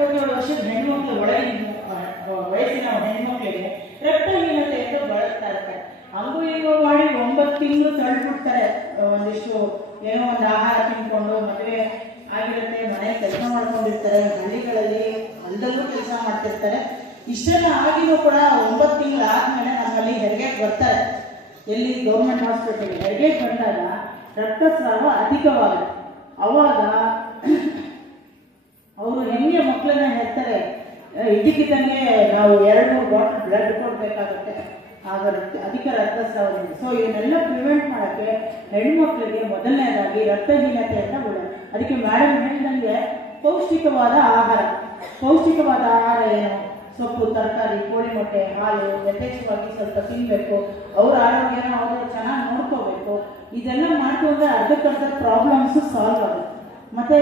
27 ವರ್ಷದ ಹೆಣ್ಮಕ್ಳು ವಯಸ್ಸಿನ ಹೆಣ್ಮಕ್ಳಿಗೆ ರಕ್ತಹೀನತೆಯಿಂದ ಬಳಲ್ತಾ ಇರ್ತಾರೆ. ಹಂಗೂ ಹಿಂಗೂ ಮಾಡಿ 9 ತಿಂಗಳು ತಳ್ಳಿಬಿಡ್ತಾರೆ. ಒಂದಿಷ್ಟು ಏನೋ ಒಂದು ಆಹಾರ ತಿನ್ಕೊಂಡು ಮದುವೆ ಆಗಿರುತ್ತೆ, ಮನೆ ಕೆಲಸ ಮಾಡ್ಕೊಂಡಿರ್ತಾರೆ, ಹಳ್ಳಿಗಳಲ್ಲಿ ಹೊಲದಲ್ಲೂ ಕೆಲಸ ಮಾಡ್ತಿರ್ತಾರೆ. ಇಷ್ಟೆಲ್ಲ ಆಗಿನೂ ಕೂಡ 9 ತಿಂಗಳು ಆದ್ಮೇಲೆ ನಮ್ಮಲ್ಲಿ ಹೆರಿಗೆ ಬರ್ತಾರೆ. ಎಲ್ಲಿ ಗೌರ್ಮೆಂಟ್ ಹಾಸ್ಪಿಟಲ್ ಹೆರಿಗೆ ಬಂದಾಗ ರಕ್ತಸ್ರಾವ ಅಧಿಕವಾಗುತ್ತೆ. ಅವಾಗ ಅವರು ಹೆಂಗೆ ಮಕ್ಕಳನ್ನ ಹೆರ್ತಾರೆ, ಇದಕ್ಕಿದ್ದಂಗೆ ನಾವು 2-3 ಬಾಟಲ್ ಬ್ಲಡ್ ಕೊಡಬೇಕಾಗುತ್ತೆ. ಆಗ ಅಧಿಕ ರಕ್ತಸ್ರಾವದಿಂದ. ಸೊ ಇವನ್ನೆಲ್ಲ ಪ್ರಿವೆಂಟ್ ಮಾಡೋಕ್ಕೆ ಹೆಣ್ಮಕ್ಳಿಗೆ ಮೊದಲನೇದಾಗಿ ರಕ್ತಹೀನತೆಯಿಂದ ಅದಕ್ಕೆ ಮೇಡಮ್ ಹೇಳಿದಂಗೆ ಪೌಷ್ಟಿಕವಾದ ಆಹಾರ. ಪೌಷ್ಟಿಕವಾದ ಆಹಾರ ಏನು? ಸೊಪ್ಪು, ತರಕಾರಿ, ಕೋಳಿ ಮೊಟ್ಟೆ, ಹಾಲು ಯಥೇಚ್ಛವಾಗಿ ಸ್ವಲ್ಪ ತಿನ್ನಬೇಕು. ಅವ್ರ ಆರೋಗ್ಯನ ಅವರು ಚೆನ್ನಾಗಿ ನೋಡ್ಕೋಬೇಕು. ಇದೆಲ್ಲ ಮಾಡ್ಕೊಂಡ್ರೆ ಅರ್ಧಕ್ಕರ್ಧ ಪ್ರಾಬ್ಲಮ್ಸು ಸಾಲ್ವ್ ಆಗುತ್ತೆ. ಮತ್ತು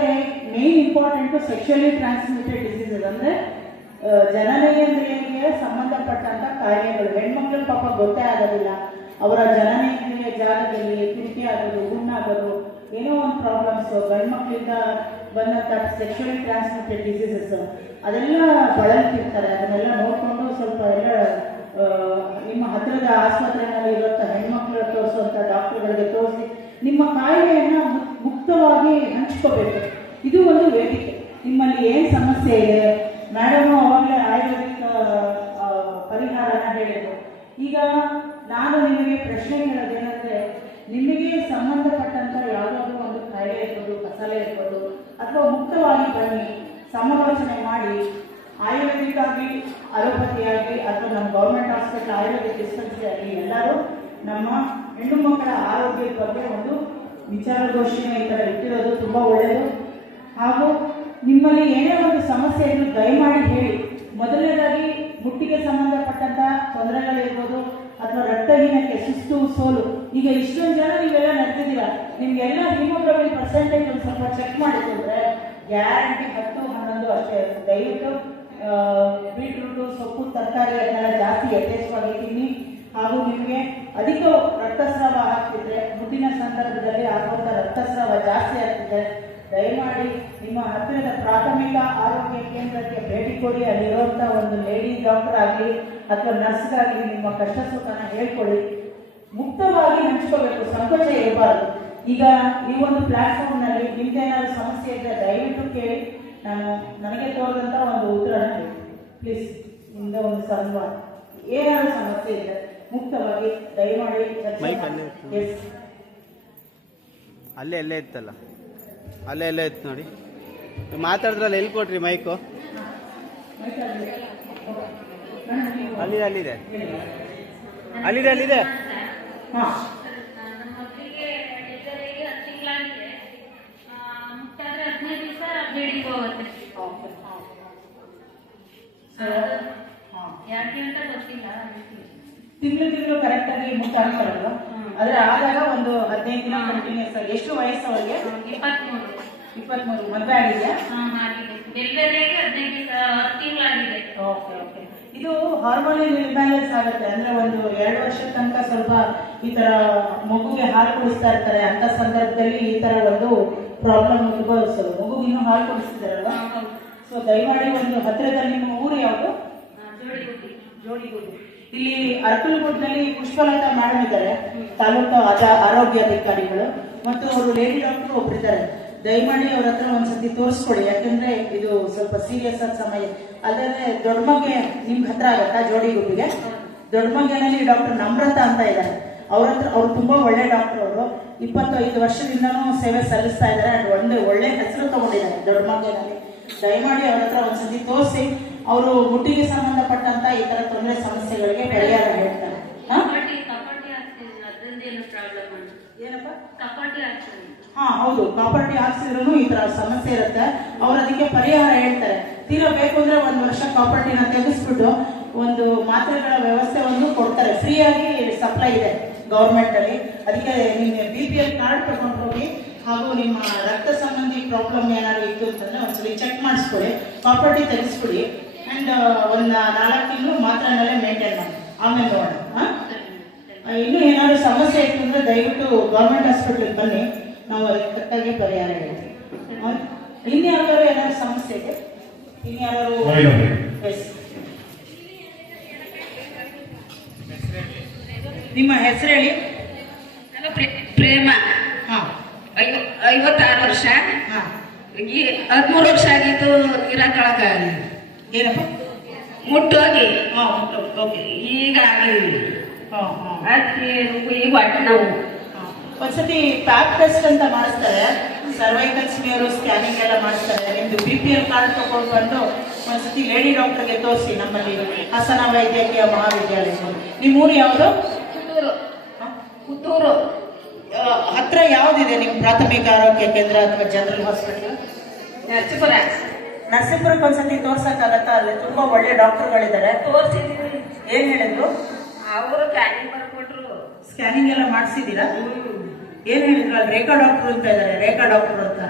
main important sexually transmitted diseases ಅಂದರೆ ಜನನೇಂದ್ರಿಯಕ್ಕೆ ಸಂಬಂಧಪಟ್ಟಂಥ ಕಾಯಿಲೆಗಳು. ಹೆಣ್ಮಕ್ಳು ಪಾಪ ಗೊತ್ತೇ ಆಗೋದಿಲ್ಲ. ಅವರ ಜನನೇಂದ್ರಿಯ ಜಾಗದಲ್ಲಿ ಕಿರಿಕಿ ಆಗೋದು, ಹುಣ್ಣಾಗೋದು, ಏನೋ ಒಂದು ಪ್ರಾಬ್ಲಮ್ಸು, ಗಂಡು ಮಕ್ಕಳಿಂದ ಬಂದಂಥ ಸೆಕ್ಷುಯಲಿ ಟ್ರಾನ್ಸ್ಮಿಟೆಡ್ ಡಿಸೀಸಸ್ ಅದೆಲ್ಲ ಬಳಲ್ತಿರ್ತಾರೆ. ಅದನ್ನೆಲ್ಲ ನೋಡಿಕೊಂಡು ಸ್ವಲ್ಪ ಎಲ್ಲ ನಿಮ್ಮ ಹತ್ತಿರದ ಆಸ್ಪತ್ರೆಯಲ್ಲಿ ಇರುವಂಥ ಹೆಣ್ಮಕ್ಳು ತೋರಿಸುವಂಥ ಡಾಕ್ಟರ್ಗಳಿಗೆ ತೋರಿಸಿ ನಿಮ್ಮ ಕಾಯಿಲೆಯನ್ನು ಮುಕ್ತವಾಗಿ ಹಂಚ್ಕೋಬೇಕು. ಇದು ಒಂದು ವೇದಿಕೆ. ನಿಮ್ಮಲ್ಲಿ ಏನು ಸಮಸ್ಯೆ ಇದೆ, ಮೇಡಮು ಅವಾಗಲೇ ಆಯುರ್ವೇದಿಕ್ ಪರಿಹಾರನ ಹೇಳಿದರು. ಈಗ ನಾನು ನಿಮಗೆ ಪ್ರಶ್ನೆ ಹೇಳೋದೇನೆಂದರೆ, ನಿಮಗೆ ಸಂಬಂಧಪಟ್ಟಂಥ ಯಾವುದಾದ್ರೂ ಒಂದು ಕಾಯಿಲೆ ಇರ್ಬೋದು, ಕಸಾಲೆ ಇರ್ಬೋದು, ಅಥವಾ ಮುಕ್ತವಾಗಿ ಬನ್ನಿ, ಸಮಾಲೋಚನೆ ಮಾಡಿ. ಆಯುರ್ವೇದಿಕ್ ಆಗಿ, ಅಲೋಪತಿಯಾಗಿ, ಅಥವಾ ನಮ್ಮ ಗೌರ್ಮೆಂಟ್ ಹಾಸ್ಪಿಟಲ್ ಆಯುರ್ವೇದಿಕ್ ಡಿಸ್ಪೆನ್ಸರಿ ಆಗಿ ಎಲ್ಲರೂ ನಮ್ಮ ಹೆಣ್ಣು ಮಕ್ಕಳ ಆರೋಗ್ಯದ ಬಗ್ಗೆ ಒಂದು ವಿಚಾರಗೋಷ್ಠಿನ ಈ ಥರ ಇಟ್ಟಿರೋದು ತುಂಬ ಒಳ್ಳೆಯದು. ಹಾಗೂ ನಿಮ್ಮಲ್ಲಿ ಏನೇ ಒಂದು ಸಮಸ್ಯೆ ಇದ್ರೂ ದಯಮಾಡಿ ಹೇಳಿ. ಮೊದಲನೇದಾಗಿ ಮುಟ್ಟಿಗೆ ಸಂಬಂಧಪಟ್ಟಂಥ ತೊಂದರೆಗಳಿರ್ಬೋದು, ಅಥವಾ ರಕ್ತಹೀನತೆ, ಸುಸ್ತು, ಸೋಲು. ಈಗ ಇಷ್ಟೊಂದು ಜನ ನೀವೆಲ್ಲ ನಡೆದಿದ್ದೀರ, ನಿಮಗೆಲ್ಲ ಹಿಮೋಗ್ಲೋಬಿನ್ ಪರ್ಸೆಂಟೇಜ್ ಒಂದು ಸ್ವಲ್ಪ ಚೆಕ್ ಮಾಡಿಕೊಂಡ್ರೆ ಗ್ಯಾರಂಟಿ 10-11 ಅಷ್ಟೇ. ದಯವಿಟ್ಟು ಬೀಟ್ರೂಟು, ಸೊಪ್ಪು, ತರಕಾರಿ ಅದನ್ನೆಲ್ಲ ಜಾಸ್ತಿ ಯಥೇಚ್ಛವಾಗಿ ತಿನ್ನಿ. ಹಾಗೂ ನಿಮಗೆ ಅಧಿಕ ರಕ್ತಸ್ರಾವ ಆಗ್ತಿದ್ರೆ, ಮುಟ್ಟಿನ ಸಂದರ್ಭದಲ್ಲಿ ಆಗುವಂಥ ರಕ್ತಸ್ರಾವ ಜಾಸ್ತಿ ಆಗ್ತಿದೆ, ದಯಮಾಡಿ ನಿಮ್ಮ ಹತ್ತಿರದ ಪ್ರಾಥಮಿಕ ಆರೋಗ್ಯ ಕೇಂದ್ರಕ್ಕೆ ಭೇಟಿ ಕೊಡಿ. ಅಲ್ಲಿರುವಂಥ ಒಂದು ಲೇಡಿ ಡಾಕ್ಟರ್ ಆಗಲಿ ಅಥವಾ ನರ್ಸ್ಗಾಗಲಿ ನಿಮ್ಮ ಕಷ್ಟ ಸುಖನ ಹೇಳ್ಕೊಳ್ಳಿ. ಮುಕ್ತವಾಗಿ ಹಂಚ್ಕೋಬೇಕು, ಸಂಕೋಚ ಇರಬಾರ್ದು. ಈಗ ಈ ಒಂದು ಪ್ಲಾಟ್ಫಾರ್ಮ್ನಲ್ಲಿ ನಿಮ್ದೇನಾದ್ರು ಸಮಸ್ಯೆ ಇದ್ದರೆ ದಯವಿಟ್ಟು ಕೇಳಿ. ನನಗೆ ತೋರಿದಂಥ ಒಂದು ಉತ್ತರನ ಹೇಳಿ ಪ್ಲೀಸ್. ನಿಮ್ದ ಒಂದು ಸಂವಾದ ಏನಾದ್ರು ಸಮಸ್ಯೆ ಇದೆ ಮುಕ್ತವಾಗಿ ದಯಮಾಡಿ ಎಸ್. ಅಲ್ಲೇ ಇತ್ತಲ್ಲ, ಅಲ್ಲೇ ಇತ್ತು ನೋಡಿ. ಮಾತಾಡಿದ್ರಲ್ಲ, ಎಲ್ಲಿ ಕೊಟ್ರಿ ಮೈಕು? ಅಲ್ಲಿದೆ ಹಾಂ. ತಿಂಗಳು ಕರೆಕ್ಟಾಗಿ ಮುಕ್ತ ಆಗ್ತಾರಲ್ವ? ಆದ್ರೆ ಆದಾಗ ಒಂದು 15 ದಿನ ಕಂಟಿನ್ಯೂಸ್ ಆಗಿ. ಎಷ್ಟು ವಯಸ್ಸು ಅವರಿಗೆ? 23. ಮದುವೆ ಆಗಿದೆಯಾ? ಓಕೆ. ಇದು ಹಾರ್ಮೋನಿಯಲ್ ಇಂಬ್ಯಾಲೆನ್ಸ್ ಆಗುತ್ತೆ. ಅಂದ್ರೆ ಒಂದು 2 ವರ್ಷದ ತನಕ ಸ್ವಲ್ಪ ಈ ತರ ಮಗುಗೆ ಹಾಲು ಕುಡಿಸ್ತಾ ಇರ್ತಾರೆ. ಅಂತ ಸಂದರ್ಭದಲ್ಲಿ ಈ ತರ ಒಂದು ಪ್ರಾಬ್ಲಮ್ ಉದ್ಭವಿಸೋದು. ಮಗುಗಿನ್ನೂ ಹಾಲು ಕುಡಿಸ್ತಿದಾರಲ್ವಾ? ಸೊ ದಯಮಾಡಿ ಒಂದು ಹತ್ತಿರದಲ್ಲಿ ನಿಮ್ಮ ಊರು ಯಾವುದು? ಜೋಡಿಗುಡ್ಡಿ. ಇಲ್ಲಿ ಅರಕಲಗೂಡಿನಲ್ಲಿ ಪುಷ್ಪಲತಾ ಮೇಡಮ್ ಇದ್ದಾರೆ, ತಾಲೂಕು ಆರೋಗ್ಯಾಧಿಕಾರಿಗಳು, ಮತ್ತು ಅವರು ಲೇಡಿ ಡಾಕ್ಟರ್ ಒಬ್ಬರಿದ್ದಾರೆ. ದಯಮಾಡಿ ಅವ್ರ ಹತ್ರ ಒಂದ್ಸತಿ ತೋರಿಸ್ಕೊಡಿ. ಯಾಕಂದ್ರೆ ಇದು ಸ್ವಲ್ಪ ಸೀರಿಯಸ್ ಆದ ಸಮಯ. ಅಲ್ಲದೆ ದೊಡ್ಡಮಗೆ ನಿಮ್ಗೆ ಹತ್ರ ಆಗತ್ತಾ? ಜೋಡಿಗುಡ್ಡಿಗೆ ದೊಡ್ಡಮಗೆನಲ್ಲಿ ಡಾಕ್ಟರ್ ನಮ್ರತಾ ಅಂತ ಇದ್ದಾರೆ. ಅವ್ರು ತುಂಬಾ ಒಳ್ಳೆ ಡಾಕ್ಟರ್. ಅವರು 25 ವರ್ಷದಿಂದನೂ ಸೇವೆ ಸಲ್ಲಿಸ್ತಾ ಇದ್ದಾರೆ. ಅಂಡ್ ಒಂದು ಒಳ್ಳೆ ಹೆಸರು ತಗೊಂಡಿದ್ದಾರೆ ದೊಡ್ಡಮಗೆನಲ್ಲಿ. ದಯಮಾಡಿ ಅವ್ರ ಹತ್ರ ಒಂದ್ಸತಿ ತೋರಿಸಿ. ಅವರು ಮುಟ್ಟಿಗೆ ಸಂಬಂಧಪಟ್ಟಂತ ಈ ತರ ತೊಂದರೆ ಸಮಸ್ಯೆಗಳಿಗೆ ಪರಿಹಾರ ಹೇಳ್ತಾರೆ. ಹಾ ಹೌದು, ಕಾಪರ್ಟಿ ಹಾಕ್ಸಿದ್ರು ಈ ತರ ಸಮಸ್ಯೆ ಇರುತ್ತೆ. ಅವ್ರು ಅದಕ್ಕೆ ಪರಿಹಾರ ಹೇಳ್ತಾರೆ. ತೀರಾ ಬೇಕು ಅಂದ್ರೆ 1 ವರ್ಷ ಕಾಪರ್ಟಿನ ತೆಗೆಸ್ಬಿಟ್ಟು ಒಂದು ಮಾತ್ರೆಗಳ ವ್ಯವಸ್ಥೆ ಒಂದು ಕೊಡ್ತಾರೆ. ಫ್ರೀ ಆಗಿ ಸಪ್ಲೈ ಇದೆ ಗೌರ್ಮೆಂಟ್ ಅಲ್ಲಿ. ಅದಕ್ಕೆ ನಿಮ್ಗೆ BPL ಕಾರ್ಡ್ ತಗೊಂಡು ಹೋಗಿ, ಹಾಗೂ ನಿಮ್ಮ ರಕ್ತ ಸಂಬಂಧಿ ಪ್ರಾಬ್ಲಮ್ ಏನಾದ್ರು ಇತ್ತು ಅಂತಂದ್ರೆ ಒಂದ್ಸಲಿ ಚೆಕ್ ಮಾಡಿಸ್ಕೊಡಿ, ಕಾಪರ್ಟಿ ತೆಗೆಸ್ಕೊಡಿ. ಅಂಡ್ ಒಂದು 4 ತಿಂಗಳು ಮಾತ್ರನಲ್ಲೇ ಮೇಂಟೈನ್ ಮಾಡಿ, ಆಮೇಲೆ ನೋಡೋಣ. ಇನ್ನೂ ಏನಾದ್ರು ಸಮಸ್ಯೆ ಇತ್ತು ಅಂದ್ರೆ ದಯವಿಟ್ಟು ಗೌರ್ಮೆಂಟ್ ಹಾಸ್ಪಿಟಲ್ಗೆ ಬನ್ನಿ, ನಾವು ಅದಕ್ಕೆ ಕರೆಕ್ಟಾಗಿ ಪರಿಹಾರ ಹೇಳ್ತೀವಿ. ಇನ್ಯಾವ್ದಾದ್ರು ಏನಾದ್ರು ಸಮಸ್ಯೆ ಇದೆ? ಇನ್ಯಾರು? ಎಸ್. ನಿಮ್ಮ ಹೆಸರು ಹೇಳಿ. ನಾನು ಪ್ರೇಮ. ಹಾ 56 ವರ್ಷ. ಹಾ 13 ವರ್ಷ ಆಗಿತ್ತು. ಇರಕೊಳಕ ಏನಪ್ಪ? ಮುಟ್ಟೋಗಿ ಹಾ ಓಕೆ. ಈಗ ಆಗಿಲ್ಲ. ಹಾ ಹಾ ಅದಕ್ಕೆ ಈಗ ಹೊಟ್ಟೆ ನಾವು ಒಂದ್ಸತಿ ಪ್ಯಾಪ್ ಟೆಸ್ಟ್ ಅಂತ ಮಾಡಿಸ್ತಾರೆ, ಸರ್ವೈಕಲ್ ಸ್ಮಿಯರ್ ಸ್ಕ್ಯಾನಿಂಗ್ ಎಲ್ಲ ಮಾಡಿಸ್ತಾರೆ. ನಿಮ್ದು BPL ಕಾರ್ಡ್ ತಗೊಂಡು ಬಂದು ಒಂದ್ಸತಿ ಲೇಡಿ ಡಾಕ್ಟರ್ಗೆ ತೋರಿಸಿ ನಮ್ಮಲ್ಲಿ ಹಾಸನ ವೈದ್ಯಕೀಯ ಮಹಾವಿದ್ಯಾಲಯದಲ್ಲಿ. ನಿಮ್ಮ ಊರು ಯಾವುದು? ಪುತ್ತೂರು. ಪುತ್ತೂರು ಹತ್ರ ಯಾವುದಿದೆ ನಿಮ್ಮ ಪ್ರಾಥಮಿಕ ಆರೋಗ್ಯ ಕೇಂದ್ರ ಅಥವಾ ಜನರಲ್ ಹಾಸ್ಪಿಟಲ್? ನರಸೀಪುರ. ನರಸೀಪುರಕ್ಕೆ ಒಂದ್ಸತಿ ತೋರ್ಸಕ್ಕಾಗತ್ತಾ? ಅಲ್ಲಿ ತುಂಬಾ ಒಳ್ಳೆ ಡಾಕ್ಟರ್ಗಳಿದ್ದಾರೆ. ತೋರಿಸಿದ್ದೀವಿ. ಏನ್ ಹೇಳಿದ್ರು? ಅವರು ಕ್ಯಾನಿಂಗ್ ಬರ್ಕೊಟ್ರು. ಸ್ಕ್ಯಾನಿಂಗ್ ಎಲ್ಲ ಮಾಡಿಸಿದ್ದೀರಾ? ಏನ್ ಹೇಳಿದ್ರು? ಅಲ್ಲಿ ರೇಖಾ ಡಾಕ್ಟರ್ ಅಂತ ಇದ್ದಾರೆ, ರೇಖಾ ಡಾಕ್ಟರ್ ಅಂತ.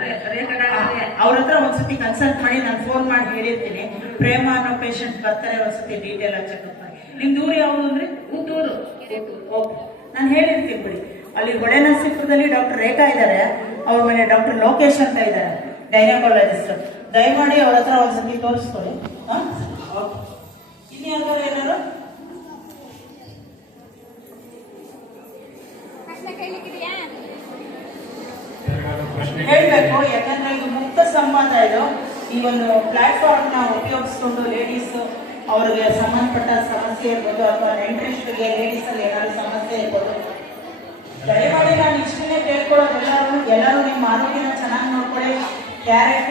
ಅವ್ರ ಹತ್ರ ಒಂದ್ಸತಿ ಕನ್ಸಲ್ಟ್ ಮಾಡಿ ನಾನು ಫೋನ್ ಮಾಡಿ ಹೇಳಿರ್ತೀನಿ. ಪ್ರೇಮ ಅನ್ನೋ ಪೇಷಂಟ್ ಬರ್ತಾರೆ, ಒಂದ್ಸತಿ ಡೀಟೇಲ್ ಆಗಿ ಚೆಕ್ಅಪ್ ಮಾಡಿ. ನಿಮ್ದು ಊರು ಯಾವುದು ಅಂದ್ರೆ? ಪುತ್ತೂರು. ಓಕೆ, ನಾನು ಹೇಳಿರ್ತೀನಿ ಬಿಡಿ. ಅಲ್ಲಿ ಹೊಳೆ ನರಸೀಪುರದಲ್ಲಿ ಡಾಕ್ಟರ್ ರೇಖಾ ಇದ್ದಾರೆ, ಅವ್ರ ಮೇಲೆ ಡಾಕ್ಟರ್ ಲೋಕೇಶ್ ಅಂತ ಇದ್ದಾರೆ, ಗೈನಕಾಲಜಿಸ್ಟ್. ದಯಮಾಡಿ ಅವ್ರ ಹತ್ರ ಒಂದ್ಸತಿ ತೋರಿಸ್ಕೊಳ್ಳಿ. ಇನ್ನು ಯಾವ್ದಾರು ಏನಾರು ಹೇಳ್ಬೇಕು? ಯಾಕಂದ್ರೆ ಇದು ಮುಕ್ತ ಸಂವಾದ. ಇದು ಈ ಒಂದು ಪ್ಲಾಟ್ಫಾರ್ಮ್ ನ ಉಪಯೋಗಿಸ್ಕೊಂಡು ಲೇಡೀಸ್ ಅವ್ರಿಗೆ ಸಂಬಂಧಪಟ್ಟ ಸಮಸ್ಯೆ ಇರ್ಬೋದು, ಅಥವಾ ನೆಂಟರಿಸ್ಟ್ರಿಗೆ ಲೇಡೀಸ್ ಅಲ್ಲಿ ಏನಾದ್ರು ಸಮಸ್ಯೆ ಇರ್ಬೋದು. ದಯಮಾಡಿ ನಾನು ಇಷ್ಟನ್ನೇ ಕೇಳ್ಕೊಳ್ಳೋದು, ಎಲ್ಲರೂ ನಿಮ್ಮ ಆರೋಗ್ಯನ ಚೆನ್ನಾಗಿ ನೋಡ್ಕೊಳ್ಳಿ. ಕ್ಯಾರೆಟ್,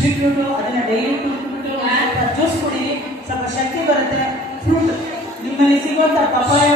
ಬೀಟ್ರೂಟು ಅದನ್ನ ಡೈಲಿ ಜ್ಯೂಸ್ ಕುಡೀರಿ, ಸ್ವಲ್ಪ ಶಕ್ತಿ ಬರುತ್ತೆ. ಫ್ರೂಟ್ ನಿಮ್ಮಲ್ಲಿ ಸಿಗುವಂತ ಪಪ್ಪಾಯ